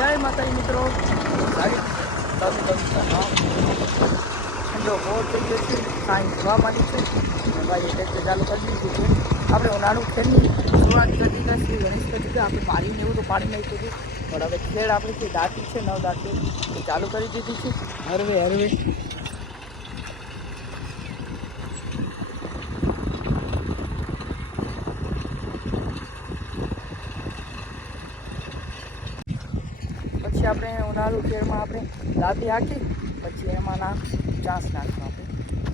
જય માતાજી મિત્રો, ઠંડો બહુ થઈ ગયો છે, સાંજ થવા માંડી છે. ભાઈ ટ્રેક્ટર ચાલુ કરી દીધું છે. આપણે ઉનાળુ ખેડની શરૂઆત કરી દીધા છે. ગણેશ કરી દીધા. આપણે પાણીને એવું તો પાણી નાખ્યું હતું, પણ હવે ખેડ આપણે જે દાંતી છે 9 દાંતી એ ચાલુ કરી દીધી છે. હરવે પછી આપણે ઉનાળુ ખેડમાં આપણે દાંતી હાકી પછી એમાં ચાસ નાખશું. આપણે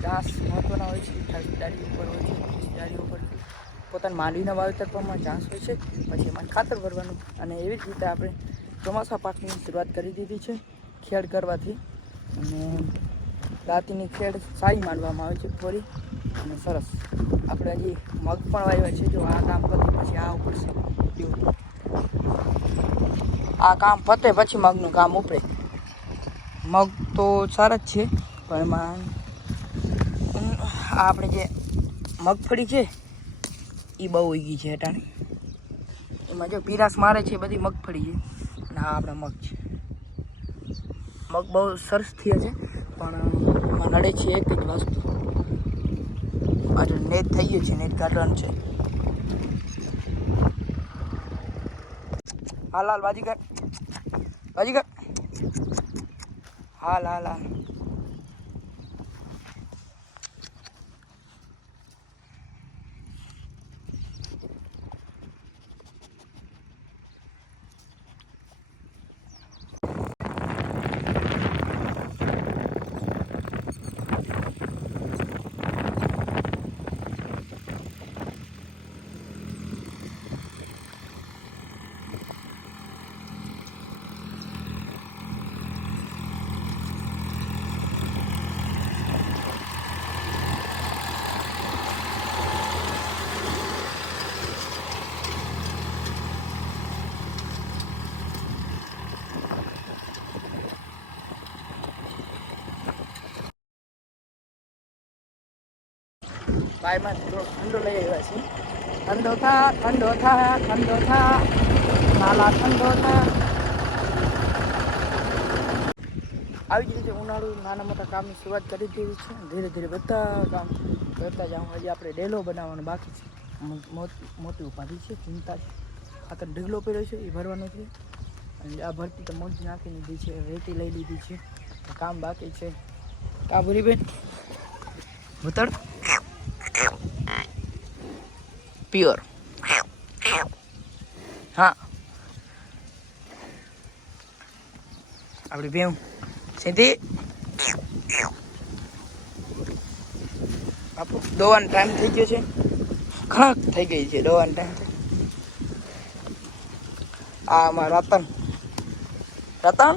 ચાસ મહત્ત્વના હોય છે. 28 ડાળી ઉપર હોય છે, 30 ડાળી ઉપર પોતાના માંડવીના વાવેતર પ્રમાણે ચાસ હોય છે. પછી એમાં ખાતર ભરવાનું અને એવી જ રીતે આપણે ચોમાસા પાકની શરૂઆત કરી દીધી છે ખેડ કરવાથી. અને દાંતીની ખેડ સારી માનવામાં આવે છે, થોડી અને સરસ. આપણે હજી મગ પણ વાવ્યા છે. જો આ કામ પતે પછી આ ઉપડશે. આ કામ પતે પછી મગનું કામ ઉપડે. મગ તો સારા જ છે, પણ એમાં આપણે જે મગફળી છે એ બહુ ઉગી છે અટાણે. એમાં જો પીરાસ મારે છે બધી મગફળી છે અને આ આપણા મગ છે. મગ બહુ સરસ થયા છે, પણ એમાં નડે છે એક જ વસ્તુ. આજે નેટ થઈ ગયું છે, નેટ કાઢવાનું છે. હાલ બાજીગર હાલ. બાયમાં થોડો ઠંડો લઈ આવ્યા છીએ. ઠંડો થા નાલા ઠંડો થા. આવી જ રીતે ઉનાળુ નાના મોટા કામની શરૂઆત કરી દીધી છે. ધીરે ધીરે બધા કામ કરતા જાઉં. હજી આપણે ડેલો બનાવવાનો બાકી છે. મોટી ઉપાધિ છે, ચિંતા છે. ખાતર ઢગલો પડ્યો છે એ ભરવાનો છે. અને આ ભરતી તો મોજ નાખી લીધી છે, રેતી લઈ લીધી છે. કામ બાકી છે. કા ભૂરીબેન ભૂતળ પ્યોર. હા આપણી ભેવ સીધી બાપુ દોવાનો ટાઈમ થઈ ગયો છે. ખણક થઈ ગઈ છે દોવાનો ટાઈમ. આ અમારા રતન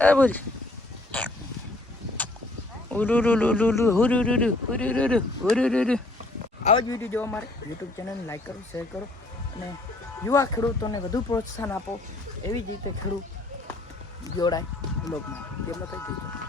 એ બોલ આવા જ વિડીયો જોવા માટે યુટ્યુબ ચેનલને લાઈક કરો, શેર કરો અને યુવા ખેડૂતોને વધુ પ્રોત્સાહન આપો. એવી જ રીતે ખેડૂત જોડાય બ્લોગમાં. જેમાં થઈ ગયું.